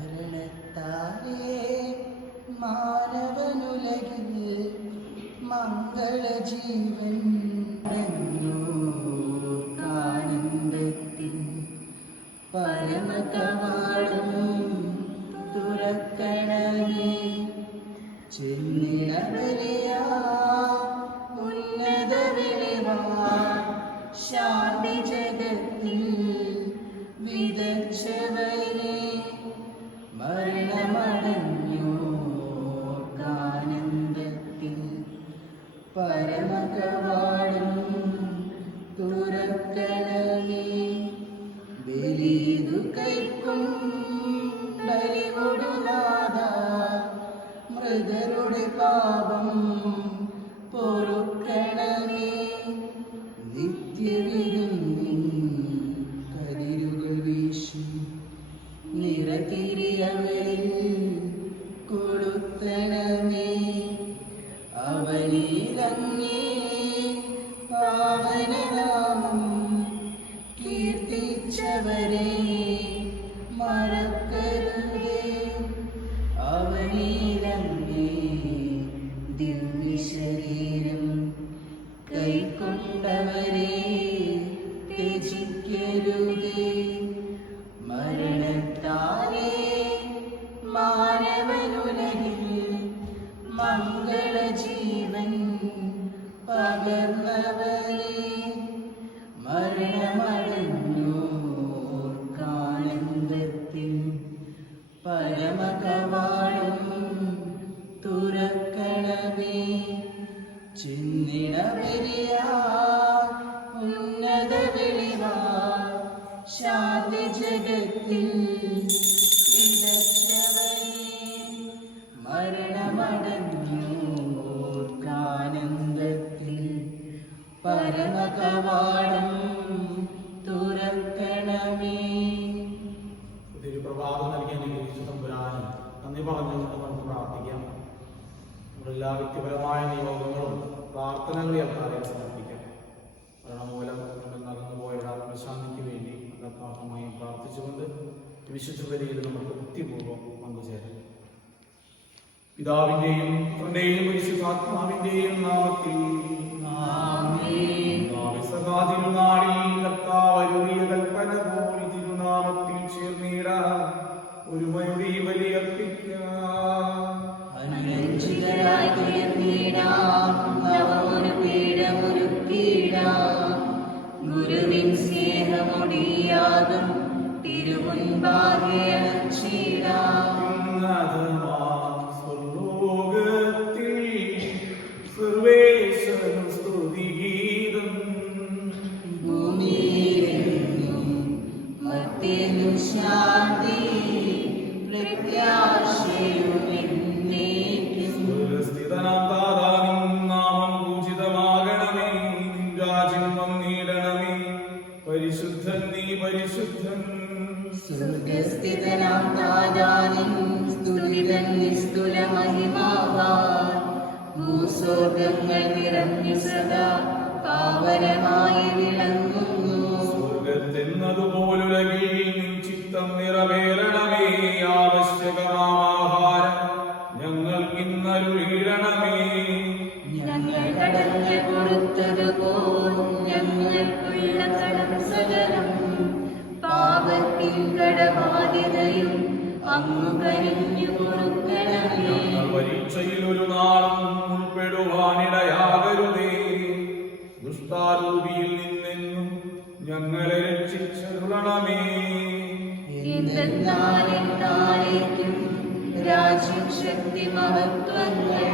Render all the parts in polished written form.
മരണത്താലേ മാനവനുലകിൽ മംഗളജീവൻ കാനന്ദത്തിൻ പരമകവാടം തുറക്കണമേ. ചെന്നിടവലിയാ ഉന്നത വെളിവാ ശാന്തി ജഗത്തിൽ വിതച്ചവനെ മരണമടഞ്ഞോർക്കാനന്ദത്തിൽ പരമകവാടം തുറക്കണമേ. ബലിതു കൈക്കും ബലികൊടുനാഥ മൃതരുടെ പാപം പൊറുക്കണമേ. നിത്യവിരുന്നിൻ കതിരുകൾ വീശി നിറതിരിയവരിൽ കൊളുത്തണമേ. അവനിലങ്ങേ പാവനനാമം കീർത്തിച്ചവരെ മറക്കരുതേ. അവനിലങ്ങേ ദിവ്യശരീരം കൈക്കൊണ്ടവരെ ത്യജിക്കരുതേ. മരണത്താലേ മാനവനുലകിൽ മംഗളജീവൻ പകർന്നവനെ മരണമടഞ്ഞോർക്കാനന്ദത്തിൽ പരമകവാടം തുറക്കണമേ. ചെന്നിടവലിയാ ഉന്നത വെളിവാ ശാന്തി ജഗത്തിൽ വിതച്ചവനെ മരണമടഞ്ഞോർക്കാനന്ദത്തിൽ പരമകവാടം തുറക്കണമേ. പ്രഭാതം നൽകിയ തമ്പുരാനും നന്ദി പറഞ്ഞു നമുക്ക് പ്രാർത്ഥിക്കാം. എല്ലാ വ്യക്തിപരമായ നിയോഗങ്ങളും പ്രാർത്ഥനകളെ അത്താരം സമർപ്പിക്കാം. മരണമൂലം നടന്നുപോയ ആത്മശാന്തിക്ക് വേണ്ടി ആത്മാർത്ഥമായും പ്രാർത്ഥിച്ചുകൊണ്ട് വിശുദ്ധ ബലിയിൽ നമുക്ക് ഭക്തിപൂർവ്വം പങ്കുചേരാം. പിതാവിന്റെയും പുത്രന്റെയും പരിശുദ്ധാത്മാവിന്റെയും നാമത്തിൽ തിരുനാളിൽ കർത്താവരുളിയ കൽപ്പന പോൽ തിരുനാമത്തിൽ ചേർന്നിടാം. ഒരുമയുടെ ഈ ബലി അർപ്പിക്കാം. ഗുരുവിൻ സ്നേഹമൊടിയാകും തിരുമുൻപാകെ അണച്ചിടാം. ഭൂമിയിലെങ്ങും മർത്യനും ശാന്തി പ്രത്യാശയും എന്നേക്കും. പരിശുദ്ധൻ നീ പരിശുദ്ധൻ. സ്വർഗസ്ഥിതനാം താതാനിൻ സ്തുതിതൻ നിസ്തുല മഹിമാവാൻ ഭൂസ്വർഗങ്ങൾ നിറഞ്ഞു സദാ പാവനമായി വിളങ്ങുന്നു. സ്വർഗത്തെന്നതുപോലുലകിൽ നിൻ ചിത്തം നിറവേറണമേ. ആവശ്യകമാഹാരം ഞങ്ങൾക്കിന്നരുളിയിടണമേ. ഞങ്ങൾ കടങ്ങൾ കൊടുത്തതുപോൽ ഞങ്ങൾക്കുള്ള കടം സകലം പാപത്തിൻ കടബാധ്യതയും അങ്ങ് കനിഞ്ഞു കൊടുക്കണമേ. പരീക്ഷയിൽ ഒരു നാളും ഉൾപ്പെടുവാനിടയാകരുതേ. ദുഷ്ടാരൂപിയിൽ നിന്നെന്നും ഞങ്ങളെ രക്ഷിച്ചരുളണമേ. എന്തെന്നാലേക്കും രാജ്യം ശക്തി മഹത്വങ്ങൾ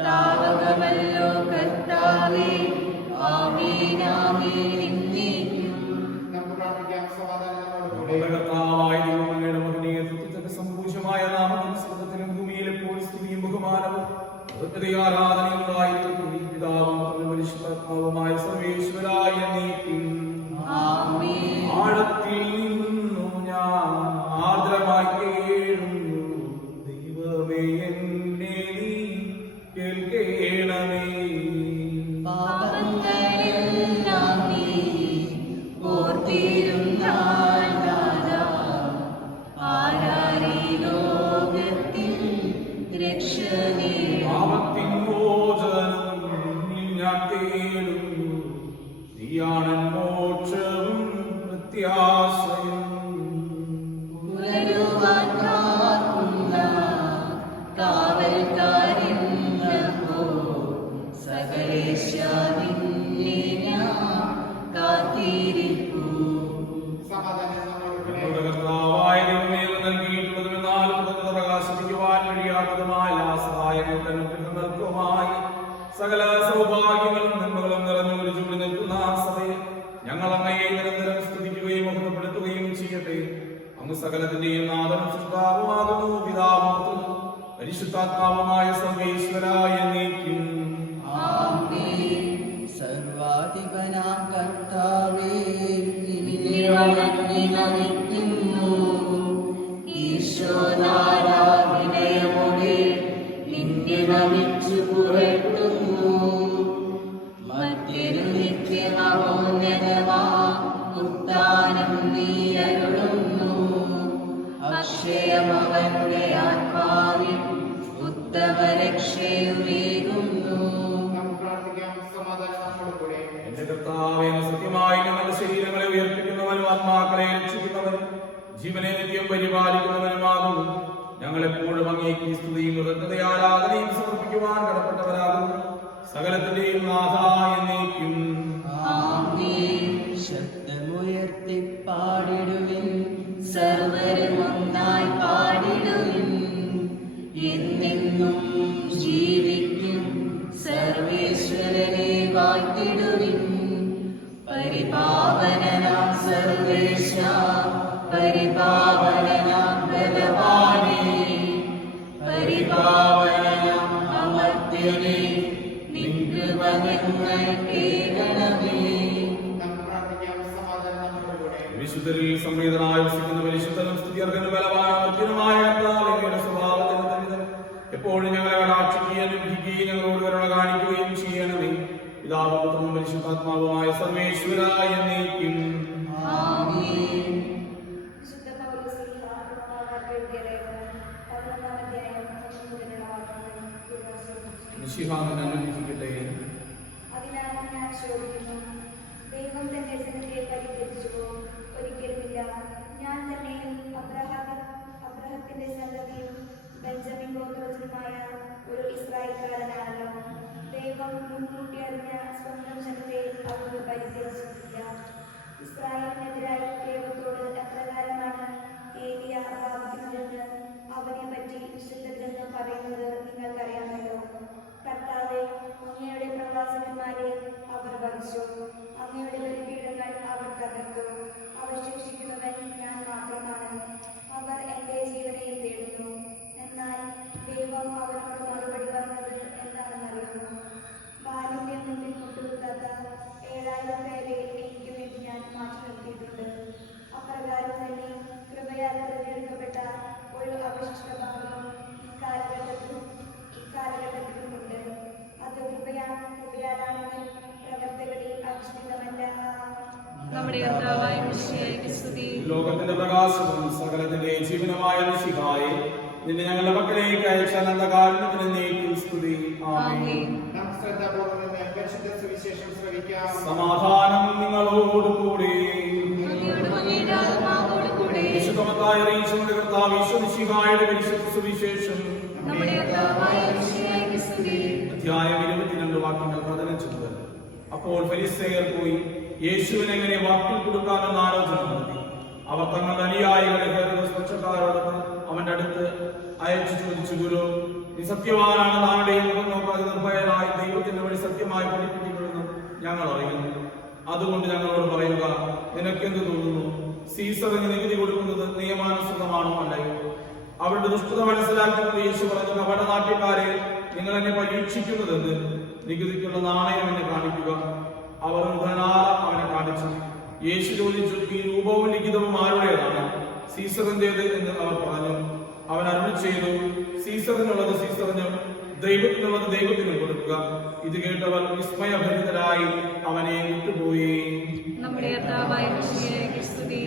താവകമല്ലോ കർത്താവേ. ആമേൻ ആമേൻ എന്നേക്കും. സംഭൂഷമായ നാമത്തിൽ സ്വർഗ്ഗത്തിലും ഭൂമിയിലെപ്പോൾ സ്തുതിയും ബഹുമാനവും ആരാധനയുണ്ടായിരിക്കും. പിതാവും പരിശുദ്ധാത്മാവുമായ സർവേശ്വരായ നീക്കും. ആഴത്തിൽ നിന്നു ഞാൻ ആർദ്രമായി കേഴുന്നു. ദൈവമേ എന്നെ നീ കേൾക്കേണമേ. പാപങ്ങളെല്ലാം നീ ഓർത്തിരുന്നാൽ ആരാരെ ആശ്രയം. ഉണരുവാൻ കാക്കുന്ന കാവൽക്കാരെന്നപ്പോ സകലേശാ നിന്നെ ഞാൻ കാത്തിരിപ്പൂ. നമ്മുടെ കർത്താവായ ദൈവമേ, അങ്ങ് നൽകിയിട്ടുള്ളതുമെന്നാൽ പുറത്ത് പ്രകാശിപ്പിക്കുവാൻ കഴിയാത്തതുമായ ആ സഹായങ്ങൾക്ക് അനുഗ്രഹം നൽകുമായി സകല സൗഭാഗ്യങ്ങളും നന്മകളും നിറഞ്ഞു വിളിച്ചുകൊണ്ട് നിൽക്കുന്ന ആ സഭയിൽ ഞങ്ങൾ അങ്ങയെ നിരന്തരം സ്തുതിക്കുകയും മഹത്വപ്പെടുത്തുകയും ചെയ്യട്ടെ. അങ്ങ് സകലത്തിന്റെയും നാഥനും സൃഷ്ടാവുമാകുന്നു. പിതാവും പുത്രനും പരിശുദ്ധാത്മാവുമായ സർവേശ്വരായ എന്നേക്കും. സർവാധിപനാം കർത്താവേ, നിന്നെ വണങ്ങി നമിക്കുന്നു. ഈശോനാരാധനയോടെ നിന്നെ നമിച്ചു പുകഴ്ത്തുന്നു. മധ്യരു നിത്യമഹോന്നതമാ ഉത്ഥാനം നീ അരുളുന്നു. അക്ഷയമവനുടെ ആത്മാവിൽ ഉത്തമ രക്ഷയുമേകുന്നു. എന്റെ കർത്താവേ, സത്യമായി ഞങ്ങളുടെ ശരീരങ്ങളെ ഉയർപ്പിക്കുന്നവനും ആത്മാക്കളെ രക്ഷിക്കുന്നവനും ജീവനെ നിത്യം പരിപാലിക്കുന്നവനുമാകുന്നു. ഞങ്ങളെപ്പോഴും അങ്ങേക്ക് സ്തുതിയും കൃതജ്ഞതയും ആരാധനയും സമർപ്പിക്കുവാൻ കടപ്പെട്ടവരാകുന്നു. സകലത്തിന്റെയും നാഥ എന്നേക്കും. ശബ്ദമുയർത്തി പാടിടുവിൻ, സർവരും ഒന്നായി പാടിടുവിൻ. എന്നെന്നും ജീവിക്കും സർവേശ്വരനെ വാഴ്ത്തിടുവിൻ. പരിപാവനനാം സർവേശ, പരിപാവനനാം ബലവാനേ, പരിപാവനനാം അമർത്യനേ, നിൻ കൃപ ഞങ്ങൾ കേൾക്കണമേ. വിശുദ്ധരിൽ സംവേദനായി വസിക്കുന്ന പരിശുദ്ധനും സ്തുത്യർഹനും ബലവാനും അത്യനുമായ കർത്താവിന്റെ സ്വഭാവത്തിന് തന്നിതൻ എപ്പോഴും ഞങ്ങളെ കടാക്ഷിക്കുകയും അനുഗ്രഹിക്കുകയും ഞങ്ങളോട് കരുണ കാണിക്കുകയും ചെയ്യണമേ. പിതാവും പുത്രനും പരിശുദ്ധാത്മാവുമായ സർവേശ്വരായ എന്നേക്കും. വിശുദ്ധ പൗലോസ്ലീഹ റോമാക്കാർക്ക് എഴുതിയ ലേഖനം 11-ാം അധ്യായം 1 മുതലുള്ള വാക്യങ്ങൾ മിശിഹായെ അനുഗ്രഹിക്കട്ടെ. അതിനാൽ ഞാൻ ചോദിക്കുന്നു, ദൈവം തന്റെ ജനത്തെ പരിത്യജിച്ചുവോ? ഒരിക്കലുമില്ല. ഞാൻ തന്നെ അബ്രഹത്തിന്റെ സന്തതിയും ബെഞ്ചമിൻ ഗോത്രജനുമായ ഒരു ഇസ്രായേൽക്കാരനാണല്ലോ. ദൈവം മുൻകൂട്ടി അറിഞ്ഞ സ്വന്തം ജനത്തെ അവിടുന്ന് പരിത്യജിച്ചിട്ടില്ല. ഇസ്രായേലിനെതിരായി ദൈവത്തോട് എപ്രകാരമാണ് ഏലിയ പ്രാപിക്കുന്നതെന്ന് അവനെ പറ്റി വിശുദ്ധ ഗ്രന്ഥം പറയുന്നത് നിങ്ങൾക്കറിയാമല്ലോ. കർത്താവേ, അങ്ങയുടെ പ്രവാചകന്മാരെ അവർ വധിച്ചു, അങ്ങയുടെ ബലിപീഠങ്ങൾ അവർ തകർത്തു. അവശേഷിക്കുന്നവൻ ഞാൻ മാത്രമാണ്. അവർ എൻ്റെ ജീവനെയും തേടുന്നു. എന്നാൽ ദൈവം അവരോട് മറുപടി പറഞ്ഞത് എന്താണെന്നറിയുന്നു. ബാലിന്റെ മുന്നിൽ മുട്ടുകുത്താത്ത 7000 പേരെ എനിക്ക് വേണ്ടി ഞാൻ മാറ്റി നിർത്തിയിട്ടുണ്ട്. അപ്രകാരം തന്നെ കൃപയാൽ തിരഞ്ഞെടുക്കപ്പെട്ട ഒരു അവശിഷ്ട ഭാഗം ഈ കാലഘട്ടത്തിലുമുണ്ട്. അത് കൃപയാലാണെങ്കിൽ പ്രവർത്തകളിൽ അധിഷ്ഠിതമല്ല. നമ്മുടെ കർത്താവായ മിശിഹായ്ക്ക് സ്തുതി. ലോകത്തിന്റെ പ്രകാശവും സകലത്തിന്റെ ജീവനുമായ മിശിഹായെ, നിന്നെ ഞങ്ങളുടെ മക്കളിലേക്ക് അയച്ച അനന്തകാരുണ്യത്തിന് എന്നേക്കും സ്തുതി. ആമേൻ. സമാധാനം നിങ്ങളോടുകൂടി. വിശുദ്ധമത്തായി അറിയിച്ച നമ്മുടെ കർത്താവ് ഈശോ മിശിഹായുടെ പരിശുദ്ധ സുവിശേഷം അധ്യായം 22 വാക്യങ്ങൾ 15 മുതൽ. അപ്പോൾ ഫരിസേയർ പോയി യേശുവിനെ എങ്ങനെ വാക്കിൽ കൊടുക്കാമെന്ന് ആലോചന നടത്തി. അവർ തങ്ങളുടെ അനുയായികളെ സ്വച്ഛക്കാരോടൊപ്പം അവന്റെ അടുത്ത് അയച്ചു ചോദിച്ചു, ഗുരു, നീ സത്യവാനാണ്, നാളുടെ മുഖം നോക്കാതെ നിർഭയനായി ദൈവത്തിന്റെ വഴി സത്യമായി പഠിപ്പിക്കുന്നുവെന്ന് ഞങ്ങൾ അറിയുന്നു. അതുകൊണ്ട് ഞങ്ങളോട് പറയുക, നിനക്കെന്ത് തോന്നുന്നു? സീസറിന് നികുതി കൊടുക്കുന്നത് നിയമാനുസൃതമാണോ അല്ലയോ? അവരുടെ ദുഷ്ടത മനസ്സിലാക്കുന്നത് യേശു പറഞ്ഞു, കപടനാട്യക്കാരെ, നിങ്ങൾ എന്നെ പരീക്ഷിക്കുന്നതെന്ന് നികുതിക്കുള്ള നാണയം എന്നെ കാണിക്കുക. അവർ ഒരു ധനാറ അവനെ കാണിച്ചു. യേശു ചോദിച്ചു, ഈ രൂപവും ലിഖിതവും ആരുടേതാണ്? സീസറിന്റേത് എന്ന് അവർ പറഞ്ഞു. അവൻ അരുളി ചെയ്തു, സീസറിനുള്ളത് സീസറിനും ദൈവത്തിനുള്ളത് ദൈവത്തിനും കൊടുക്കുക. ഇത് കേട്ടവർ വിസ്മയഭരിതരായി അവനെ വിട്ടുപോയി. നമ്മുടെ കർത്താവായ മിശിഹായ്ക്ക് സ്തുതി.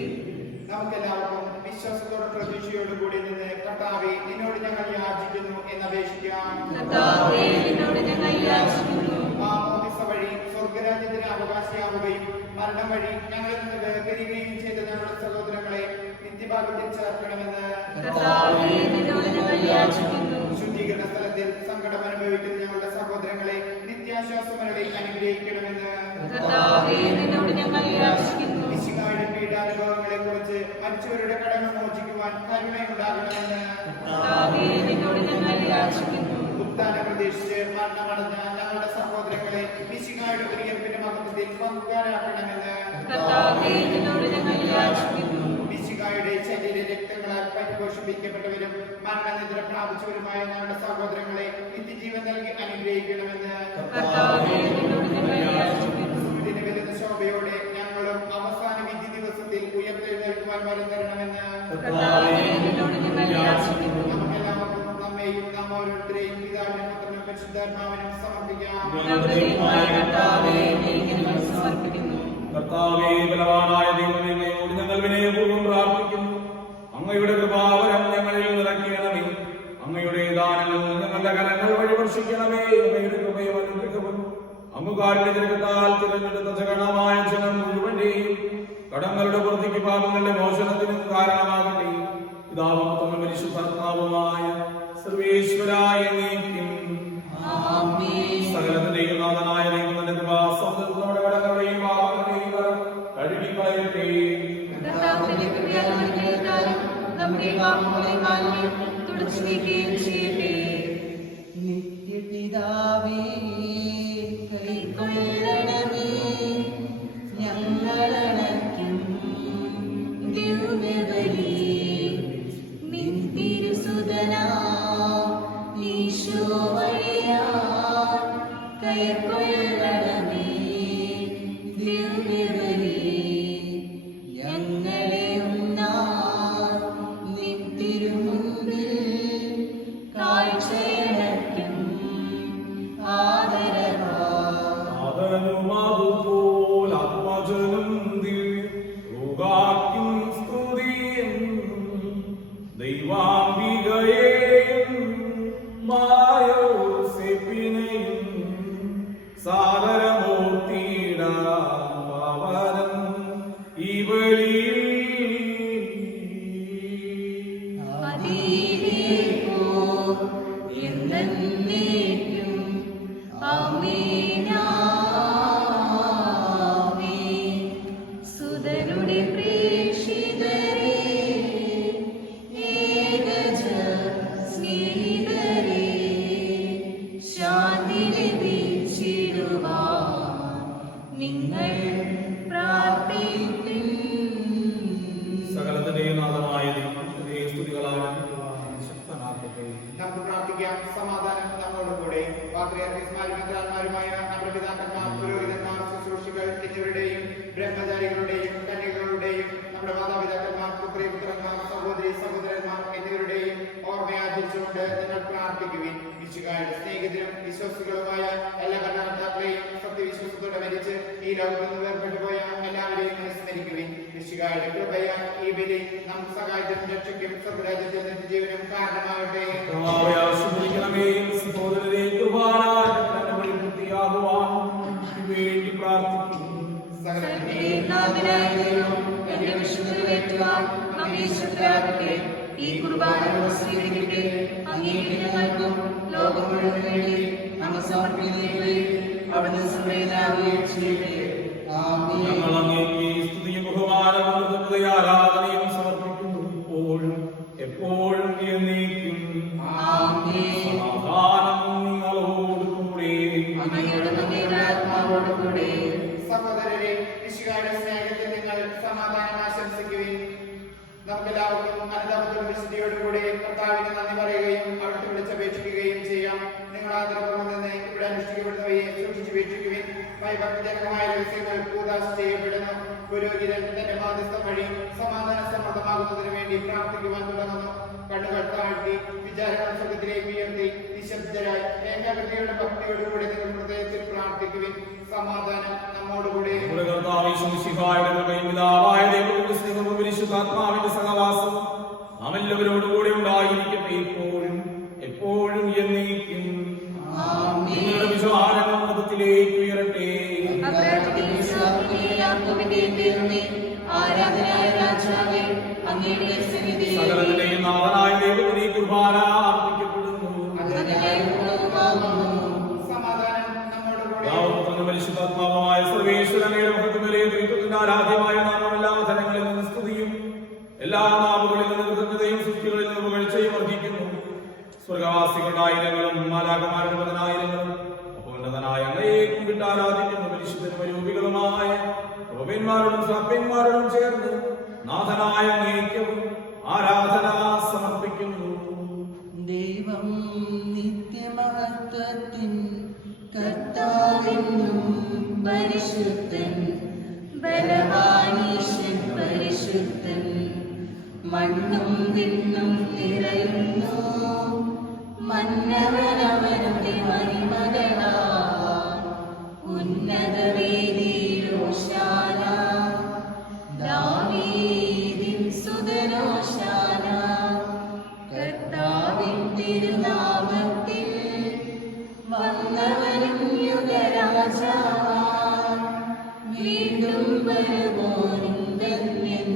നമുക്കെല്ലാവർക്കും വിശ്വാസത്തോടെ പ്രതീക്ഷയോട് കൂടി നിന്ന് കർത്താവേ, നിന്നോട് ഞങ്ങൾ യാചിക്കുന്നു എന്നപേക്ഷിക്കാം. കർത്താവേ, നിന്നോട് ഞങ്ങൾ യാചിക്കുന്നു. മാമോദിസ വഴി സ്വർഗ്ഗരാജ്യത്തിന് അവകാശിയാവുകയും മരണം വഴി ഞങ്ങളിൽ നിന്ന് വേർപിരിയുകയും ചെയ്ത ഞങ്ങളുടെ സഹോദരങ്ങളെ നിത്യഭാഗ്യത്തിൽ ചേർക്കണമെന്ന് കർത്താവേ, നിന്നോട് ഞങ്ങൾ യാചിക്കുന്നു. ശുദ്ധീകരണ സ്ഥലത്തിൽ സങ്കടം അനുഭവിക്കുന്ന ഞങ്ങളുടെ സഹോദരങ്ങളെ നിത്യാശ്വാസമരുടെ അനുഗ്രഹിക്കണമെന്ന് കർത്താവേ, നിന്നോട് ഞങ്ങൾ യാചിക്കുന്നു. മിശിഹായുടെ പീഡാനുഭവങ്ങളെ കുറിച്ച് മരിച്ചവരുടെ കടങ്ങൾ മോചിക്കുവാൻ കരുണയുണ്ടാകണമെന്ന് കർത്താവേ, നിന്നോട് ഞങ്ങൾ യാചിക്കുന്നു. ഉത്ഥാനം പ്രതീക്ഷിച്ച് മരണമടഞ്ഞ ഞങ്ങളുടെ സഹോദരങ്ങളെ മിശിഹായുടെ പ്രിയത്തിന്റെ മഹത്വത്തിൽ പങ്കുകാരാക്കണമെന്ന് കർത്താവേ, നിന്നോട് ഞങ്ങൾ യാചിക്കുന്നു. മിശിഹായുടെ ശരീര രക്തങ്ങളാൽ പരിപോഷിപ്പിക്കപ്പെട്ടവരും മരണനിദ്ര പ്രാപിച്ചവരുമായ ഞങ്ങളുടെ സഹോദരങ്ങളെ നിത്യജീവൻ നൽകി അനുഗ്രഹിക്കണമെന്ന് കർത്താവേ, നിന്നോട് ഞങ്ങൾ യാചിക്കുന്നു. ഇതിന് വരുന്ന ശോഭയോടെ ഞങ്ങളും അവസാന വിധി ദിവസത്തിൽ ഉയർത്തെഴുന്നേൽക്കുവാൻ വരം തരണമെന്ന് കർത്താവേ, നിന്നോട് ഞങ്ങൾ യാചിക്കുന്നു. നമുക്കെല്ലാവർക്കും നമ്മെയും നാം ഓരോരുത്തരെയും പിതാവിനും പുത്രനും പരിശുദ്ധാത്മാവിനും സമർപ്പിക്കാം. ഞങ്ങളുടെ ദൈവമായ കർത്താവേ, അങ്ങേക്ക് ഞങ്ങൾ സമർപ്പിക്കുന്നു. കർത്താവേ, ബലവാനായ ദൈവമേ, അങ്ങയോട് ഞങ്ങൾ വിനയപൂർവ്വം പ്രാർത്ഥിക്കുന്നു. അങ്ങയുടെ കൃപാവരം ഞങ്ങളിൽ നിറയ്ക്കണമേ. അങ്ങയുടെ ദാനങ്ങൾ ഞങ്ങളുടെ കരങ്ങൾ വഴി വർഷിക്കണമേ. അങ്ങയുടെ കൃപയും അനുഗ്രഹവും അങ്ങുകാരുടെ ജനത്താൽ തിരഞ്ഞെടുത്ത ജഗണമായ ജനം മുഴുവന്റെയും കടങ്ങളുടെ വൃത്തിക്ക് പാപങ്ങളുടെ മോചനത്തിനും കാരണമാകട്ടെ. പിതാവും പുത്രനും പരിശുദ്ധാത്മാവുമായ സർവേശ്വരായ നീക്കും സകലത്തിന്റെയും നാഥനായ ദൈവം തന്റെ കൃപാസമുദ്രത്തോടെ കടങ്ങളുടെയും പാപങ്ങളുടെയും കരം കഴുകിക്കളയട്ടെ. കർത്താവിന്റെ കൃപയാൽ അനുഗ്രഹിച്ചാലും നമ്മുടെ പാപങ്ങളെ മാലിന്യം തുടച്ചു നീക്കുകയും ചെയ്യട്ടെ. നിത്യപിതാവേ, കൈക്കൊള്ളണമേ ഞങ്ങളണയ്ക്കും ദിവ്യബലി. നിന്തിരുസുതനാം ഈശോ വഴിയാൽ കൈക്കൊള്ളണമേ ദിവ്യബലി. ഞങ്ങളെ ഒന്നാം നിന്തിരുമുമ്പിൽ കാഴ്ചയണയ്ക്കും അതുപോൽ ആത്മജനം ദിവ്യകാക്കും സ്തുതിയെന്നും ദൈവാംബികയെയും മായോസേപ്പിനെയും സാദരമൂർത്തിയിടാം പാവനം ഈ ബലിയിൽ. അതിലേക്കോ എന്നേക്കും ആമേൻ, ആമേൻ. സുതനുടെ പ്രേക്ഷിതരേ, ഏകജ സ്നേഹിതരേ, ശാന്തി ലഭിച്ചിടുവാൻ നിങ്ങൾ പ്രാർത്ഥിപ്പിൻ. സകലത്തിന്റെയും നാഥമായ ദൈവത്തിന്റെ സ്തുതികളാൽ ശക്തനാക്കട്ടെ. നമുക്ക് പ്രാർത്ഥിക്കാം. സമാധാനം നമ്മോടുകൂടെ. പാത്രിയാർക്കീസ്മാരുമായ നമ്മുടെ പിതാക്കന്മാർ, പുരോഹിതന്മാർ, ശുശ്രൂഷികൾ എന്നിവരുടെയും ബ്രഹ്മചാരികളുടെയും കന്യകളുടെയും നമ്മുടെ മാതാപിതാക്കന്മാർ, പുത്രിപുത്രന്മാർ, സഹോദരി സഹോദരന്മാർ എന്നിവരുടെയും ഓർമ്മയാചരിച്ചുകൊണ്ട് നിങ്ങൾ പ്രാർത്ഥിക്കുവിൻ. മിശിഹായുടെ സ്നേഹിതരും വിശ്വസികളുമായ എല്ലാ കർണാടകങ്ങളെയും സത്യവിശ്വാസത്തോടെ മരിച്ച് ഈ ലോകത്തിൽ നിന്ന് വേർപെട്ടു പോയ എല്ലാവരെയും അനുസ്മരിക്കുവിൻ. മിശിഹായുടെ കൃപയാൽ ഈ ബലി നമുക്ക് സഹായത്തിനും രക്ഷയ്ക്കും സ്വർഗ്ഗരാജ്യത്തിൽ നിത്യജീവനും കാരണമാകട്ടെ. വേണ്ടി പ്രാർത്ഥിക്കുന്നു. ഈ കുർബാന സ്വീകരിക്കട്ടെ. അങ്ങേക്ക് ഞങ്ങൾക്കും ലോകം മുഴുവൻ വേണ്ടി അങ്ങ് സമർപ്പിക്കുന്നതിന് അവിടുന്ന് സംപ്രീതനാവുകയും ചെയ്യട്ടെ. ഞങ്ങൾ അങ്ങേക്ക് സ്തുതിയും ബഹുമാനവും ആരാധനയും സമർപ്പിക്കുന്നു. ഇപ്പോഴും എപ്പോഴും എന്നേക്കും. സമാധാനം നിങ്ങളോടുകൂടെ. സഹോദരരെ, മിശിഹായുടെ സ്നേഹത്തിൽ നിങ്ങൾ സമാധാനം ആശംസിക്കുവിൻ. നമുക്കെല്ലാവർക്കും അനുതാപത്തോടും വിശുദ്ധിയോടുകൂടി കർത്താവിന് നന്ദി പറയുകയും അവിടുത്തെ വിളിച്ചപേക്ഷിക്കുകയും ചെയ്യാം. നിങ്ങൾ ആദരപൂർവ്വം നിന്ന് ഇവിടെ അനുഷ്ഠിക്കപ്പെടുന്നവയെ സൂക്ഷിച്ചു വീക്ഷിക്കുവിൻ. ഭയഭക്തിജനകമായ രഹസ്യങ്ങൾ കൂദാശ ചെയ്യപ്പെടുന്നു. പുരോഹിതൻ തന്റെ മാധ്യസ്ഥം വഴി സമാധാന സമൃദ്ധമാകുന്നതിന് വേണ്ടി പ്രാർത്ഥിക്കുവാൻ തുടങ്ങുന്നു. കണ്ണുകൾ താഴ്ത്തി വിചാരങ്ങൾ സ്വർഗ്ഗത്തിലേക്ക് ഉയർത്തി നിശബ്ദരായി ഏകാഗ്രതയുടെ ഭക്തിയോടുകൂടി നിങ്ങൾ ഹൃദയത്തിൽ പ്രാർത്ഥിക്കുവിൻ. സമാധാനം നമ്മോടുകൂടെ. നമ്മുടെ കർത്താവ് യേശുമിശിഹായുടെ കൃപയും പിതാവായ ദൈവത്തിന്റെ സ്നേഹവും പരിശുദ്ധാത്മാവിന്റെ സഹവാസവും നാം എല്ലാവരോടും കൂടെ ഉണ്ടായിരിക്കട്ടെ, ഇപ്പോഴും എപ്പോഴും എന്നേക്കും. നിങ്ങളുടെ വിശ്വാസ മതത്തിലേക്ക് ഉയരട്ടെ. ദൈവമേ, ആരാധനായ രാജാവേ, അങ്ങയുടെ സന്നിധിയിൽ സകലത്തിന്റെയും നാഥനായ ദൈവത്തിന് ഈ കുർബാന അർപ്പിക്കപ്പെടുന്നു. സമാധാനം നമ്മോടുകൂടെ. ദൈവപുത്രനും പരിശുദ്ധാത്മാവുമായ സർവേശ്വരനയുടെ മഹത്വമേറിയ ത്രിത്വത്തിന്റെ ആരാധ്യമായ നാമം എല്ലാ ധനങ്ങളിൽ നിന്ന് സ്തുതിയും എല്ലാ നാവുകളിൽ നിന്ന് കൃതജ്ഞതയും സൃഷ്ടികളിൽ നിന്ന് പുകഴ്ചയും വർദ്ധിക്കുന്നു. സ്വർഗവാസികളുടെ ആയിരങ്ങളും മാലാഖമാരുടെ പതിനായിരങ്ങളും മഹോന്നതനായ അങ്ങയെ കുമ്പിട്ട് ആരാധിക്കുന്നു. പരിശുദ്ധനും അരൂപികളുമായ പ്രഭുവന്മാരോടും ശ്രാപ്യന്മാരോടും ചേർന്ന് നാഥനായ അങ്ങേക്ക് ആരാധന സമർപ്പിക്കുന്നു. ദൈവം നിത്യമഹത്വത്തിൻ കർത്താവെന്നും പരിശുദ്ധൻ, ബലവാനീശൻ പരിശുദ്ധൻ. മണ്ണും വിണ്ണും നിറയുന്നു, മന്നവനവന്റെ മഹിമകളാ. ഉന്നത വീതിയിലോശാന, ദാവീദിൻ സുതനോശാന. കർത്താവിൻ തിരുനാമത്തിൽ വന്നവനും യുഗരാജാവാൻ, വീണ്ടും വരുവോനും ധന്യൻ.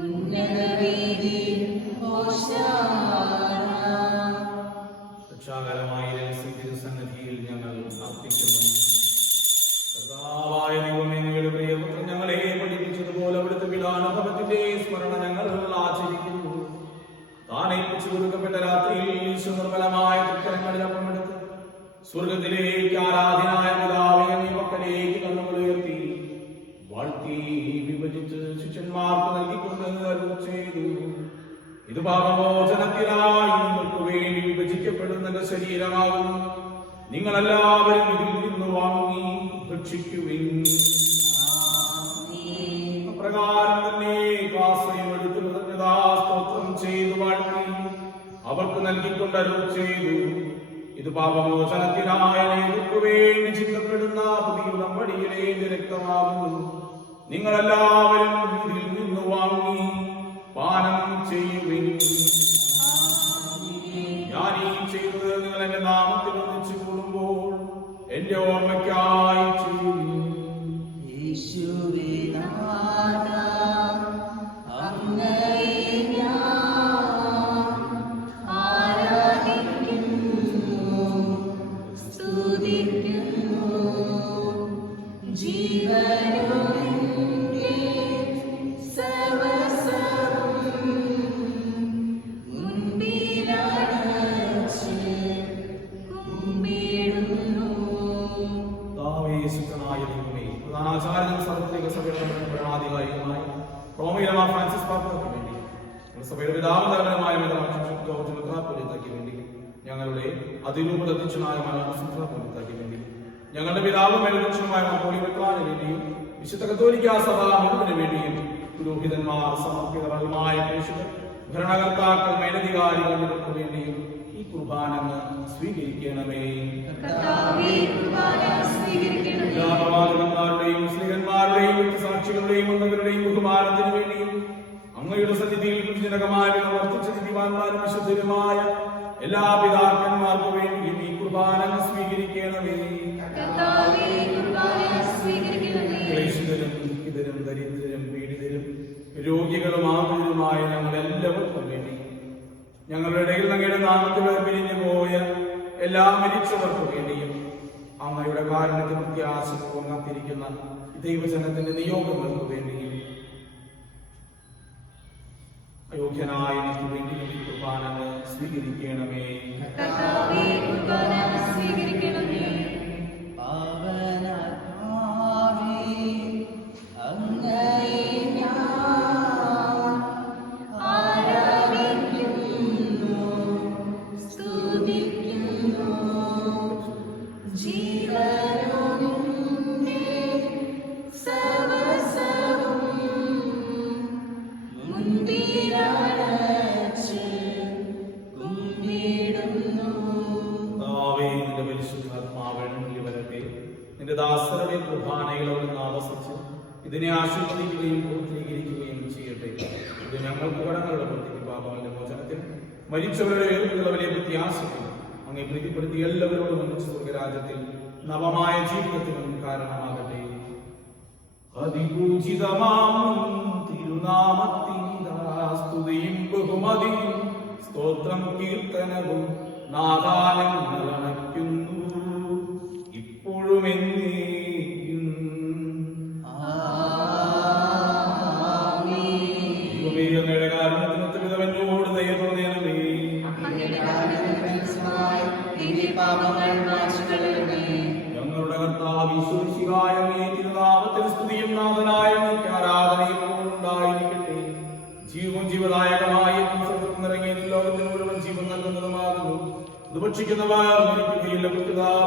ഉന്നത വീതിയിൽ ഹോശാന. രക്ഷാകരമായ തിരുസന്നിധിയിൽ ഞങ്ങൾ അർപ്പിക്കുന്നു. കർത്താവായ ദൈവമേ, അങ്ങയുടെ പ്രിയപുത്രൻ ഞങ്ങളെ പഠിപ്പിച്ചതുപോലെ അവിടുത്തെ പിതാനുഭവത്തിന്റെ സ്മരണ ഞങ്ങൾ ആചരിക്കുന്നു. താൻ ഏൽപ്പിച്ചു കൊടുക്കപ്പെട്ട രാത്രിയിൽ ഈശോ നിർമ്മലമായ തൃക്കരങ്ങളിൽ അപ്പമെടുത്ത് സ്വർഗത്തിലേക്ക് ആരാധനായ പിതാവിനെ നീ മക്കളിലേക്ക് കണ്ണുകളുയർത്തി വാഴ്ത്തി വിഭജിച്ച് ശിഷ്യന്മാർക്ക് നൽകിക്കൊണ്ട് അരുൾ ചെയ്തു. ഇത് പാപമോചനത്തിനായി നിങ്ങൾക്ക് വേണ്ടി വിഭജിക്കപ്പെടുന്ന ശരീരമാകുന്നു. നിങ്ങളെല്ലാവരും ഇതിൽ നിന്ന് വാങ്ങി ഭക്ഷിക്കുവിൻ. അപ്രകാരം തന്നെ കാസയും എടുത്ത് കൃതജ്ഞതാസ്തോത്രം ചെയ്തു വാഴ്ത്തി അവർക്ക് നൽകിക്കൊണ്ട് അരുൾ ചെയ്തു. ഇത് പാപമോചനത്തിനായ നിങ്ങൾക്ക് വേണ്ടി ചിന്തപ്പെടുന്ന പുതിയ ഉടമ്പടിയിലെ എന്റെ രക്തമാകുന്നു. നിങ്ങളെല്ലാവരും ഇതിൽ നിന്ന് വാങ്ങി പാനം ചെയ്യുവിൻ. ഞാൻ ഈ ചെയ്തത് നിങ്ങൾ എന്റെ നാമത്തിൽ ഒന്നിച്ചു കൂടുമ്പോൾ എന്റെ ഓർമ്മയ്ക്കായി ചെയ്യുവിൻ. യേശുവേ നാഥാ, അങ്ങയെ ഞാൻ ആരാധിക്കുന്നു, സ്തുതിക്കുന്നു. ജീവനോടെ സർവ്വസ്വം മുൻപിലണച്ച് കുമ്പിടുന്നു. ദൈവമേ, പ്രധാനാചാര്യൻ സാർവത്രിക സഭയുടെ ഭരണാധികാരിയുമായി റോമിലെ മാർ ഫ്രാൻസിസ് പാപ്പയ്ക്ക് വേണ്ടി സഭയുടെ പിതാമതരമായ മെത്രാപ്പൊലീത്താക്ക് വേണ്ടി ഞങ്ങളുടെ അതിരൂപ അധ്യക്ഷനായ മെത്രാപ്പൊലീത്താക്ക് വേണ്ടി ഞങ്ങളുടെ പിതാവും മേലധ്യക്ഷനുമായ മെത്രാന് വേണ്ടിയും വിശുദ്ധ കത്തോലിക്കാ സഭ മുഴുവന് വേണ്ടിയും പുരോഹിതന്മാർ, സമർപ്പിതമായ പ്രേക്ഷിതർ, ഭരണകർത്താക്കൾ, മേലധികാരികൾ എന്നിവർക്ക് വേണ്ടിയും ഈ കുർബാന സ്വീകരിക്കണമേ. എല്ലാ പ്രവാചകന്മാരുടെയും സ്ത്രീകന്മാരുടെയും സാക്ഷികളുടെയും അംഗങ്ങളുടെയും ബഹുമാനത്തിന് വേണ്ടിയും അങ്ങയുടെ സന്നിധിയിൽ ജനകമായ വർദ്ധിച്ച നീതിമാന്മാരും വിശുദ്ധരുമായ എല്ലാ പിതാക്കന്മാർക്കു വേണ്ടിയും ഈ കുർബാന സ്വീകരിക്കണമേ. ക്ലേശിതരും ദുഃഖിതരും ദരിദ്രരും പീഡിതരും രോഗികളും ആകുലരുമായ ഞങ്ങളെല്ലാവർക്കും വേണ്ടി ഞങ്ങളുടെ ഇടയിൽ അങ്ങയുടെ നാമത്തിൽ പിരിഞ്ഞു പോയ എല്ലാ മരിച്ചവർക്കു വേണ്ടിയും അങ്ങയുടെ കാരണത്തിൽ പ്രത്യാശപൂർവ്വം കാത്തിരിക്കുന്ന ദൈവജനത്തിന്റെ നിയോഗങ്ങൾക്ക് വേണ്ടിയും അയോഗ്യനായ എനിക്ക് വേണ്ടി ഈ കുർബാന സ്വീകരിക്കണമേ. പാവനാത്മാവേ, അങ്ങയെ ഞാൻ ആരാധിക്കുന്നു, സ്തുതിക്കുന്നു. ജീവനോടെ സർവ്വസ്വം മുൻപിലണച്ച് കുമ്പിടുന്നു. നിന്റെ പരിശുദ്ധാത്മാവിനും വരട്ടെ. നിന്റെ ദാസരുടെ കുർബാനയിൽ അവിടുന്ന് ആവസിച്ച് ഇതിനെ ആശീർവദിക്കുകയും പൂർത്തീകരിക്കുകയും ചെയ്യട്ടെ. ഇത് ഞങ്ങൾക്ക് കടങ്ങളുടെ പ്രവൃത്തി പാപങ്ങളുടെ മോചനത്തിൽ മരിച്ചവരുടെ വലിയ പ്രത്യാശത്തിൽ അങ്ങേ പ്രീതിപ്പെടുത്തി എല്ലാവരോടും ഒന്നിച്ച് സ്വർഗരാജ്യത്തിൽ നവമായ ജീവിതത്തിനും കാരണമാകട്ടെ. അതിപൂജിതമാം തിരുനാമത്തിനിതാ സ്തുതിയും ബഹുമതിയും സ്തോത്രം കീർത്തനവും നാദാനങ്ങളണയ്ക്കുന്നു ഇപ്പോഴും എന്നേക്കും. ദൈവമേ, അങ്ങയുടെ കാരുണ്യത്തിനൊത്ത വിധം എന്നോട് ദയ തോന്നണമേ. ഞങ്ങളുടെ കർത്താവ് ഈശോമിശിഹായ അങ്ങേ തിരുനാമത്തിന് സ്തുതിയും നാഥനായ അങ്ങേക്ക് ആരാധനയും ഉണ്ടായിരിക്കട്ടെ. ജീവൻ ജീവദായകമായ നിറങ്ങിയ ലോകത്തിന് മുഴുവൻ ജീവൻ നൽകുന്നതുമാകുന്നു. ഇത് ഭക്ഷിക്കുന്നവർ മരിക്കുകയില്ല,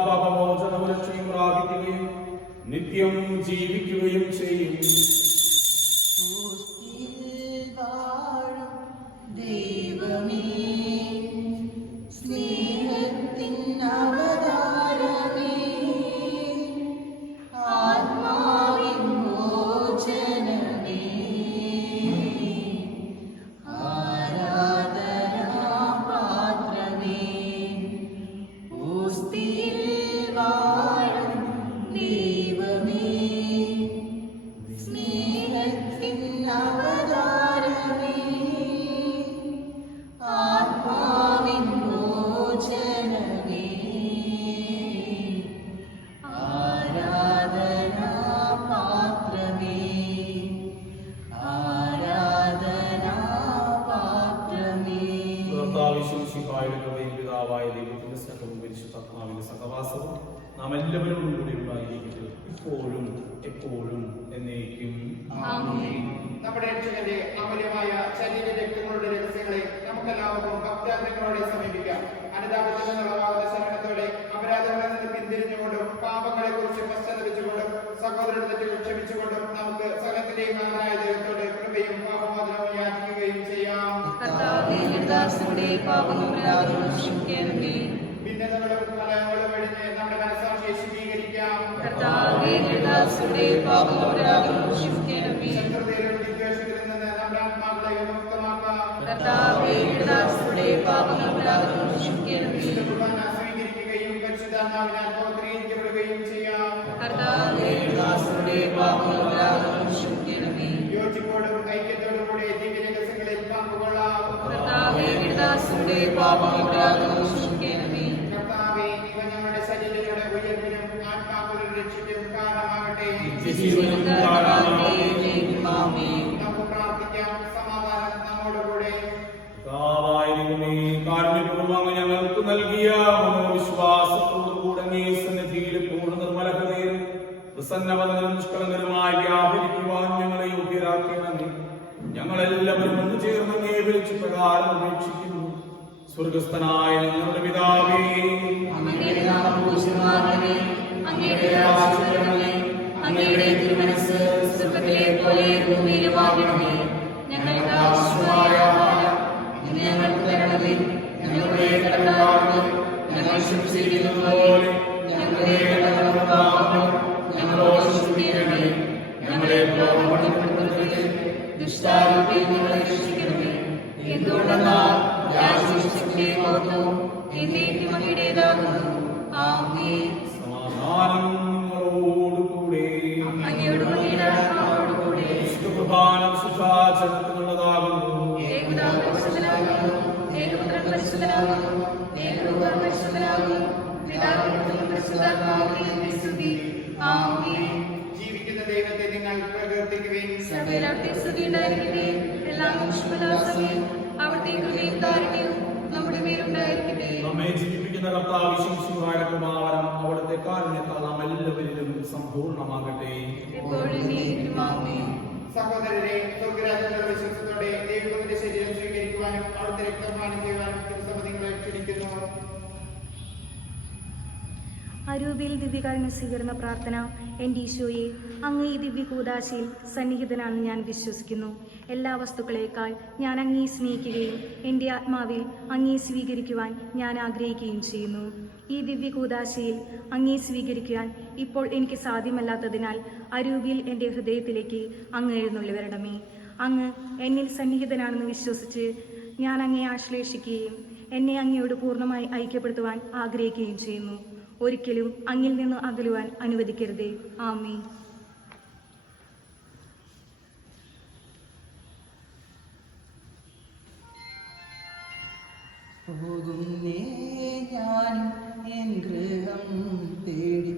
പാപമോചനവും രക്ഷയും പ്രാപിക്കുകയും നിത്യം ജീവിക്കുകയും ചെയ്യും. ദൈവമേ, സ്നേഹത്തിൻ അവതാരമേ, ആത്മാവിൻ മോചനമേ, ആരാധനാപാത്രമേ, ഓസ്തിയിൽ വാഴും ദൈവമേ, സ്നേഹത്തിൻ അവതാരമേ, ആത്മാവിൻ മോചനമേ, ആരാധനാപാത്രമേ, ആരാധനാപാത്രമേ. കർത്താവ് ഈശോമിശിഹായുടെ കൃപയും പിതാവായ ദൈവത്തിന്റെ സ്നേഹവും പരിശുദ്ധാത്മാവിന്റെ സഹവാസവും നാം എല്ലാവരോടും കൂടി ഉണ്ടായിരിക്കട്ടെ, ഇപ്പോഴും എപ്പോഴും എന്നേക്കും. നമ്മുടെ രക്ഷകന്റെ അമൂല്യമായ ശരീര രക്തങ്ങളുടെ രഹസ്യങ്ങളെ നമുക്കെല്ലാവർക്കും ഭക്താഗ്രഹങ്ങളോടെ സമീപിക്കാം. അനുതാപത്തിൽ നിന്നുളവാകുന്ന ശരണത്തോടെ അപരാധങ്ങളിൽ നിന്ന് പിന്തിരിഞ്ഞുകൊണ്ടും പാപങ്ങളെ കുറിച്ച് പശ്ചാത്തപിച്ചുകൊണ്ടും സഹോദരന്റെ തെറ്റുകൾ ക്ഷമിച്ചുകൊണ്ടും നമുക്ക് സകലത്തിന്റെയും നാഥനായ ദൈവത്തോട് കൃപയും പാപമോചനവും യാചിക്കുകയും ചെയ്യാം. ഭിന്നതകളും കലഹങ്ങളും വെടിഞ്ഞ് നമ്മുടെ മനസ്സാക്ഷിയെ ശുദ്ധീകരിക്കാം. ശത്രുതയിലും വിദ്വേഷത്തിലും നിന്ന് നമ്മുടെ ആത്മാക്കളെ വിമുക്തമാക്കാം. വിശുദ്ധ കുർബാന സ്വീകരിക്കുകയും പരിശുദ്ധാത്മാവിനാൽ പൗത്രീകരിക്കപ്പെടുകയും ചെയ്യാം. യോജിപ്പോടും ഐക്യത്തോടും കൂടെ ദിവ്യരഹസ്യങ്ങളിൽ പങ്കുകൊള്ളാം. കർത്താവേ, ഇവ ഞങ്ങളുടെ ശരീരങ്ങളുടെ ഉയർപ്പിനും ആത്മാക്കളുടെ രക്ഷയ്ക്കും കാരണമാകട്ടെ. നമുക്ക് പ്രാർത്ഥിക്കാം. സമാധാനം നമ്മോടുകൂടെ. കാരുണ്യപൂർവ്വം ഞങ്ങൾക്ക് നൽകിയ വിശ്വാസത്തോടുകൂടെ അങ്ങേ സന്നിധിയിൽ പൂർണ്ണ നിർമ്മല ഹൃദയം പ്രസന്നവദനും നിഷ്കളങ്കരുമായി വ്യാപരിക്കുവാൻ ഞങ്ങളെ യോഗ്യരാക്കണമേ. ഞങ്ങളെല്ലാവരും ഒന്ന് ചേർന്ന് അങ്ങേ വിളിച്ച പ്രകാരം അപേക്ഷിക്കുന്നു. സ്വർഗസ്ഥനായ ഞങ്ങളുടെ പിതാവേ, അങ്ങയുടെ തിരുമനസ്സ് സ്വർഗ്ഗത്തിലെ പോലെ ഭൂമിയിലുമാകണമേ. ഞങ്ങൾക്ക് ആവശ്യമായ ആഹാരം ഇന്ന് ഞങ്ങൾക്ക് തരണമേ. ഞങ്ങളുടെ കടക്കാരോട് ഞങ്ങൾ ക്ഷമിച്ചിരിക്കുന്നത് പോലെ ഞങ്ങളുടെ കടങ്ങളും പാപങ്ങളും ഞങ്ങളോട് ക്ഷമിക്കണമേ. ഞങ്ങളെ പ്രലോഭനപ്പെടുത്തരുതേ, ദുഷ്ടാരൂപിയിൽ ഞങ്ങളെ രക്ഷിക്കണമേ. എന്തുകൊണ്ടെന്നാൽ രാജ്യവും ശക്തിയും മഹത്വവും എന്നേക്കും അങ്ങയുടേതാകുന്നു. ആമേൻ. സമാധാനം നിങ്ങളോടുകൂടെ. അങ്ങയോടുകൂടി ആത്മാവോടുകൂടി വിശുദ്ധ കുർബാന ശുദ്ധാചരണത്തിനുള്ളതാകുന്നു. ഏകപിതാവ് പരിശുദ്ധനാകുന്നു, ഏകപുത്രൻ പരിശുദ്ധനാകുന്നു, ഏകരൂപ പരിശുദ്ധനാകുന്നു, പിതാവിനും പുത്രനും പരിശുദ്ധാത്മാവിനും സ്തുതി. ആമേൻ. ജീവിക്കുന്ന ദൈവത്തെ നിങ്ങൾ പ്രകീർത്തിക്കുവിൻ. സകലത്തെ സ്തുതി ഉണ്ടായിരിക്കട്ടെ. എല്ലാ മനുഷ്യരും അവിടുത്തെ കൃപയും കാരുണ്യവും നമ്മുടെ മേലുണ്ടായിരിക്കട്ടെ. നമ്മെ ജീവിപ്പിക്കുന്ന കർത്താവ് ഈശോമിശിഹായുടെ കൃപാവരം അവിടുത്തെ കാരുണ്യത്താൽ നാം എല്ലാവരിലും സമ്പൂർണ്ണമാകട്ടെ. എപ്പോഴും എന്നേക്കും ആമേൻ. സഹോദരരെ, സ്വർഗ്ഗരാജ്യത്തിലുള്ള വിശ്വാസത്തോടെ ദൈവത്തിന്റെ ശരീരം സ്വീകരിക്കുവാനും അവിടുത്തെ രക്തപാനം ചെയ്യുവാനും തിരുസഭ നിങ്ങളെ ക്ഷണിക്കുന്നു. അരൂപിൽ ദിവ്യകാരുണ്യ സ്വീകരണ പ്രാർത്ഥന. എൻ്റെ ഈശോയെ, അങ്ങ് ഈ ദിവ്യകൂദാശയിൽ സന്നിഹിതനാണെന്ന് ഞാൻ വിശ്വസിക്കുന്നു. എല്ലാ വസ്തുക്കളേക്കാൾ ഞാൻ അങ്ങേ സ്നേഹിക്കുകയും എൻ്റെ ആത്മാവിൽ അങ്ങേ സ്വീകരിക്കുവാൻ ഞാൻ ആഗ്രഹിക്കുകയും ചെയ്യുന്നു. ഈ ദിവ്യകൂദാശയിൽ അങ്ങേ സ്വീകരിക്കുവാൻ ഇപ്പോൾ എനിക്ക് സാധ്യമല്ലാത്തതിനാൽ അരൂപിൽ എൻ്റെ ഹൃദയത്തിലേക്ക് അങ്ങ് എഴുന്നള്ളി വരണമേ. അങ്ങ് എന്നിൽ സന്നിഹിതനാണെന്ന് വിശ്വസിച്ച് ഞാൻ അങ്ങേ ആശ്ലേഷിക്കുകയും എന്നെ അങ്ങയോട് പൂർണ്ണമായി ഐക്യപ്പെടുത്തുവാൻ ആഗ്രഹിക്കുകയും ചെയ്യുന്നു. ഒരിക്കലും അങ്ങിൽ നിന്ന് അകലുവാൻ അനുവദിക്കരുതേ. ആമേൻ. പോകുന്നേ ഞാനും എൻ ഗൃഹം തേടി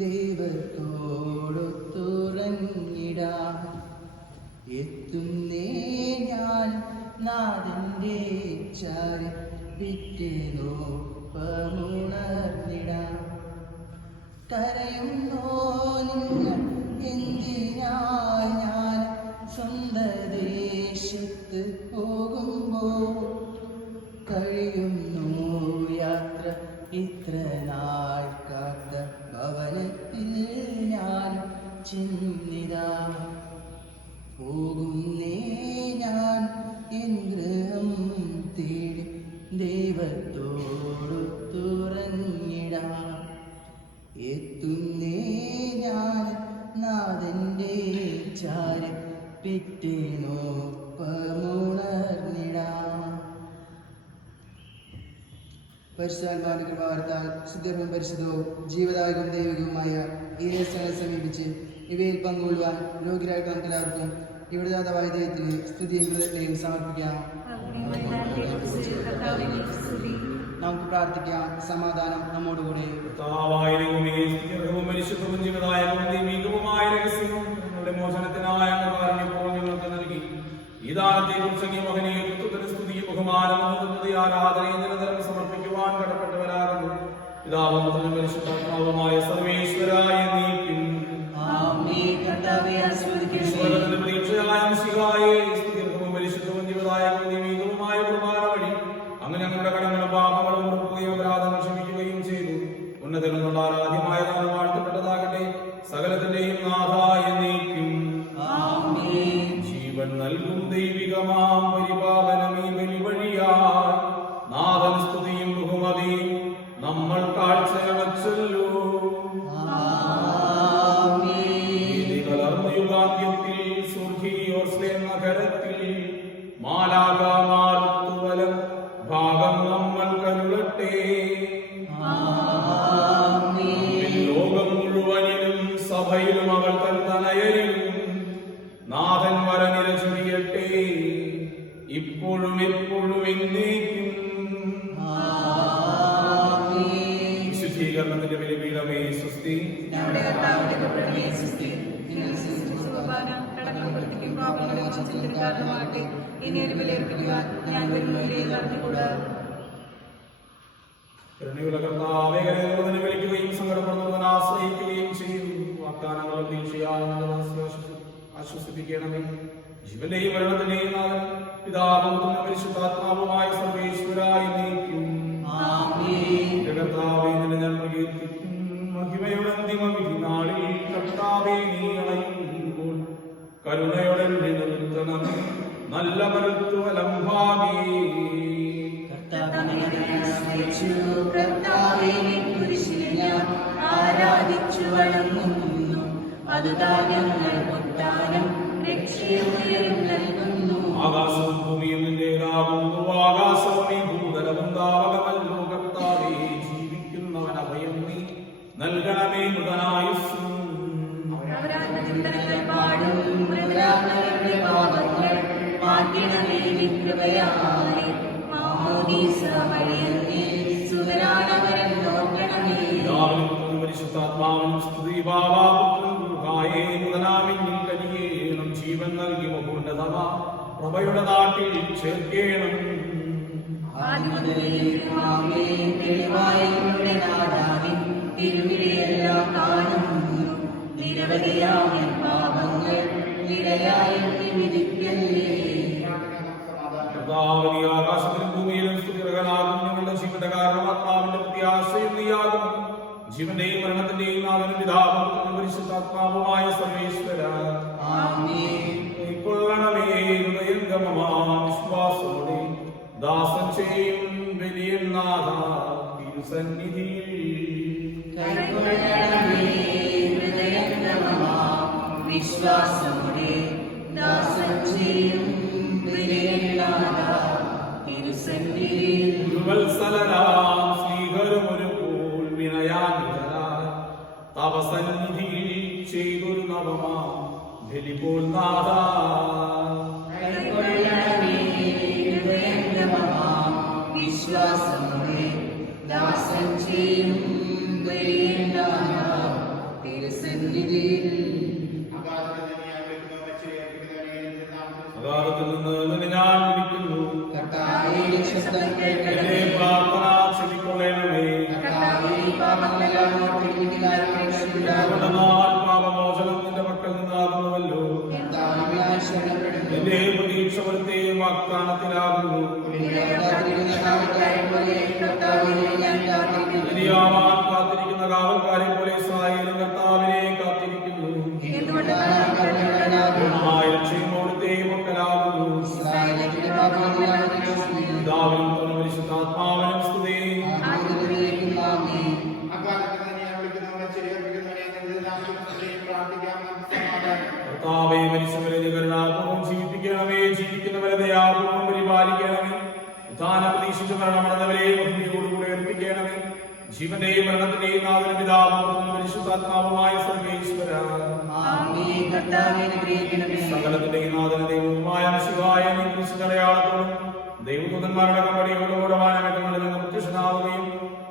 ദൈവത്തോടൊത്തുറങ്ങിടാം. എത്തുന്നേ ഞാൻ നാഥന്റെ ചാരി പിറ്റേന്നോപ്പമുണർന്നിടാം. കരയുന്നോ നിങ്ങൾ എന്തിനായി ഞാൻ സ്വന്ത ദേശത്ത് പോകുമ്പോൾ? കഴിയുന്നു യാത്ര ഇത്ര നാൾ കാത്ത ഭവനത്തിൽ ഞാൻ ചിന്നിതാ. പോകുന്നേ ഞാൻ എൻ ഗൃഹം തേടി ദൈവത്തോടൊത്തുറങ്ങിടാം. എത്തുന്നേ ഞാൻ നാഥന്റെ ചാരി പിറ്റേന്നോപ്പമുണർന്നിടാം. പരിശുദ്ധാത്മാവിന്റെ കൃപാവർത്താൽ ശുദ്ധവും പരിശുദ്ധവും ജീവദായകവും ദൈവികവുമായ ഈ രഹസ്യങ്ങളെ സമീപിച്ച് ഇവയിൽ പങ്കുകൊള്ളുവാൻ യോഗ്യരായിട്ട് നമുക്ക് എല്ലാവർക്കും ഇവിടെ ദാതാവായ ദൈവത്തിന് സ്തുതിയും കൃതജ്ഞതയും സമർപ്പിക്കാം. നമുക്ക് പ്രാർത്ഥിക്കാം. സമാധാനം നമ്മോടുകൂടെ. മോചനത്തിനായ ഞങ്ങൾക്ക് നൽകി ഈ ദാനത്തെ കുറിച്ച് മകനീയത്വത്തിന് സ്തുതിയും ബഹുമാനവും ആരാധനയും നിരന്തരം സമർപ്പിക്കുവാൻ കടപ്പെട്ടവരാകുന്നു. പിതാവും പരിശുദ്ധാത്മാവുമായ സർവേശ്വരായ നീക്കും പരിശുദ്ധവും ജീവദായകവും ദൈവികവുമായ കുർബാന വഴി അങ്ങ് ഞങ്ങളുടെ കടങ്ങളും പാപങ്ങളും ഉറക്കുകയും അപരാധങ്ങൾ ക്ഷമിക്കുകയും ചെയ്തു. ഉന്നതങ്ങൾ എന്നുള്ള ആരാധ്യമായ നാമം വാഴ്ത്തപ്പെട്ടതാകട്ടെ. സകലത്തിന്റെയും നാഥായ നീക്കും ജീവൻ നൽകും ദൈവികമാം പരിപാലനമീ ബലി വഴിയായി നാഥൻ സ്തുതിയും ബഹുമതിയും നമ്മൾ കാഴ്ചയണച്ചല്ലോ. യുഗാന്ത്യത്തിൽ സുർഖിയോർസ്ലേം നഗരത്തിൽ മാലാഖമാർത്തുവലം ഭാഗം നമ്മൾ കരുളട്ടെ. ലോകം മുഴുവനിലും സഭയിലും അവൾ തന്നയരിലും നാഥൻ വരനിര ചൊരിയട്ടെ. ഇപ്പോഴും എപ്പോഴും എന്നേക്കും. വിശുദ്ധീകരണത്തിന്റെ ബലിപീഠമേ സ്വസ്തി. വിളിക്കുകയും സങ്കടപ്പെടുന്നവൻ ആശ്രയിക്കുകയും ചെയ്യും. വാഗ്ദാനങ്ങളും ആശ്വസിപ്പിക്കണമേ. ജീവന്റെയും മരണത്തിന്റെയും നാഥൻ പിതാവും പരിശുദ്ധാത്മാവുമായ സർവേശ്വരായി നീക്കും. കർത്താവേ നിന്നെ ഞാൻ പ്രകീർത്തിക്കും. മഹിമയുടെ അന്തിമ വിധിനാളിൽ കർത്താവേ നീ അണയുമ്പോൾ കരുണയോടെ നിർത്തണം നല്ല മരുത്വലം ഭാഗി. ആരാധിച്ചു വണങ്ങുന്നു. അതുതാരങ്ങൾ ഉദ്ധാനം രക്ഷയും നൽകുന്നു. ആകാശവും ഭൂമിയും നിന്റേതാകുന്നു. ആകാശവും ഈ ഭൂതലവും താവകമല്ലോ. കർത്താവേ ജീവിക്കുന്നവൻ അഭയം നീ നൽകണമേ മൃതനായുസ്സും. പരിശുദ്ധാത്മാവിനും സ്തുതി. ജീവൻ നൽകി മഹോന്നതമ പ്രഭയുടെ നാട്ടിൽ ചേർക്കേണം. ആകാശത്തിലും ഭൂമിയിലും സ്തുതിർഹനാകും. ഞങ്ങളുടെ ജീവന്റെ കാരണം ആത്മാവിന്റെ പ്രത്യാശയും നീയാകും. ജീവന്റെയും മരണത്തിന്റെയും നാഥനും പിതാവും പരിശുദ്ധാത്മാവുമായ സർവേശ്വര കൊള്ളണമേ. ഹൃദയംഗമമാം വിശ്വാസത്തോടെ ദാസൻ ചെയ്യും വലിയ നാഥ തിരുസന്നിധിയിൽ വിശ്വാസത്തോടെ ദാസൻ ചെയ്യും വത്സലരാം ശ്രീഹരമൊരു പോൽ വിനയാനുതരാൻ തവസന്നിധിയിൽ ചെയ്തൊരു നവമാം ബലിപോൽ നാഥ. വിശ്വാസ സന്നിധിയിൽ അഗാധത്തിൽ നിന്ന് നിന്നെ ഞാൻ വിളിക്കുന്നു. കർത്താവേ, ശബ്ദം കേൾക്കണമേ. എന്റെ പ്രാർത്ഥന ചെവിക്കൊള്ളണമേ. കർത്താവേ, പാപങ്ങളെല്ലാം ഓർത്ത് നീതികാരമായി രക്ഷിക്കുക. അതുകൊണ്ടെന്നാൽ പാപമോചനം നിന്റെ പക്കൽ നിന്നാകുന്നുവല്ലോ. കർത്താവേ, ഞാൻ ശരണപ്പെടുന്നു. എന്റെ പ്രതീക്ഷ വരുത്തേ വാഗ്ദാനത്തിലാകുന്നു. കാത്തിരിക്കുന്ന കാവൽക്കാരെ പോലെ കർത്താവിനെ ഞാൻ കാത്തിരിക്കുന്നു. ഇനിയാവാൻ കാത്തിരിക്കുന്ന കാവൽക്കാരെ പോലെ ഇസ്രായേലും കർത്താവിനെ കാത്തിരിക്കുന്നു. എന്തുകൊണ്ടെന്നാൽ കരുണയുള്ളവനാകുന്നു. പൂർണ്ണമായ രക്ഷയും അവിടുത്തെ പക്കലാകുന്നു. ഇസ്രായേലിന്റെ പാപങ്ങളെല്ലാം രക്ഷിക്കുന്നു. പിതാവിനും പുത്രനും പരിശുദ്ധാത്മാവിനും സ്തുതി. ആദിയിലേക്കും ആമേൻ. കർത്താവേ, മരിച്ചവരെ നീ കരുണാപൂർവ്വം ജീവിപ്പിക്കണമേ. ജീവിക്കുന്നവരെ ദയാപൂർവ്വം പരിപാലിക്കണമേ. ഉത്ഥാനം പ്രതീക്ഷിച്ച് മരണമടഞ്ഞവരെ മഹിമയോടുകൂടെ ഏൽപ്പിക്കണമേ. ജീവന്റെയും മരണത്തിന്റെയും നാഥനും പിതാവും പുത്രനും പരിശുദ്ധാത്മാവുമായ സർവേശ്വരാ, ആമേൻ. കർത്താവേ, അനുഗ്രഹിക്കണമേ. സകലത്തിന്റെയും നാഥനും ദൈവവുമായ മിശിഹായ നീ കുരിശിനടയാളത്തോടും ദൈവദൂതന്മാരുടെ കമ്പടിയോടുകൂടെ വാനമേഘങ്ങളിൽ നിന്ന് പ്രത്യക്ഷനാവുകയും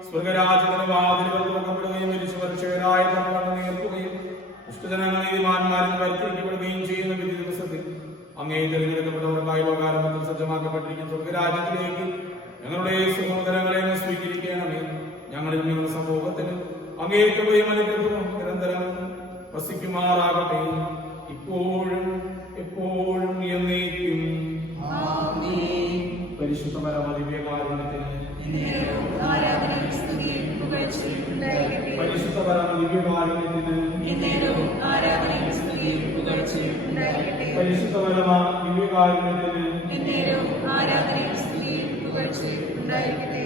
സ്വർഗരാജ്യത്തിന് വാതിലുകൾ തുറക്കപ്പെടുകയും മരിച്ചവർ ക്ഷേരായ തമ്മിൽ നീർക്കുകയും ദുഷ്ടജനങ്ങൾ നീതിമാന്മാരിൽ പരിഹരിക്കപ്പെടുകയും ചെയ്യുന്ന വിധി ദിവസത്തിൽ അങ്ങേ തിരഞ്ഞെടുക്കപ്പെട്ടവർക്കായി ലോകാരംഭത്തിൽ സജ്ജമാക്കപ്പെട്ടിരിക്കുന്ന സ്വർഗരാജ്യത്തിലേക്ക് ഞങ്ങളുടെ സഹോദരങ്ങളെ സ്വീകരിക്കണമേ. ഞങ്ങളിൽ നിങ്ങളുടെ സമൂഹത്തിന് അങ്ങേ കൃപയും അനുഗ്രഹവും നിരന്തരം വസിക്കുമാറാകട്ടെ, ഇപ്പോഴും എപ്പോഴും എന്നേക്കും. ആമേൻ. പരിശുദ്ധ പരമദിവ്യകാരുണ്യത്തിന് ആരാധനയും സ്തുതിയും പുകഴ്ചയും ഉണ്ടായിരിക്കട്ടെ. പരിശുദ്ധ പരമദിവ്യകാരുണ്യത്തിന് എന്നേരവും ആരാധനയും സ്തുതിയും പുകഴ്ചയും ഉണ്ടായിരിക്കട്ടെ. പരിശുദ്ധ പരമദിവ്യകാരുണ്യത്തിന് എന്നേരവും ആരാധനയും സ്തുതിയും പുകഴ്ചയും ഉണ്ടായിരിക്കട്ടെ.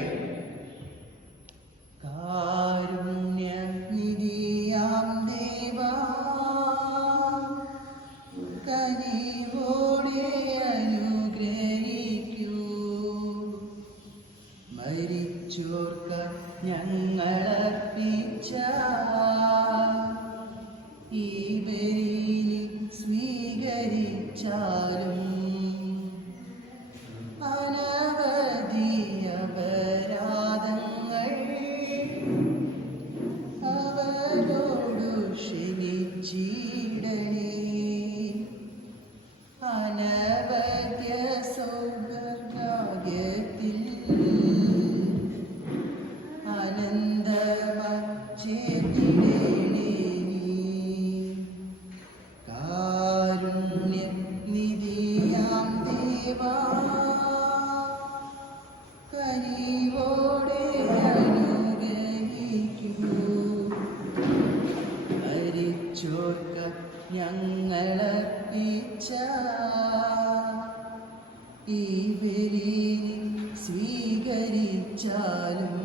കാരുണ്യനിധിയാം ദേവാ, കനിവോടെ അനുഗ്രഹിക്കൂ. മരിച്ചോർക്ക ഞങ്ങളർപ്പിച്ച ഈ ബലി സ്വീകരിച്ചാലും അനവധി അപരാധങ്ങൾ അവരോടു ക്ഷമിച്ചിടണേ. അനവധ്യ സൗഭാഗ്യത്തിൽ അനന്തമായി ചേർത്തിടണേ നീ. കാരുണ്യനിധിയാം ദേവാ, കനിവോടെ അനുഗ്രഹിക്കൂ. മരിച്ചോർക്ക ഞങ്ങളർപ്പിച്ച ഈ ബലി സ്വീകരിച്ചാലും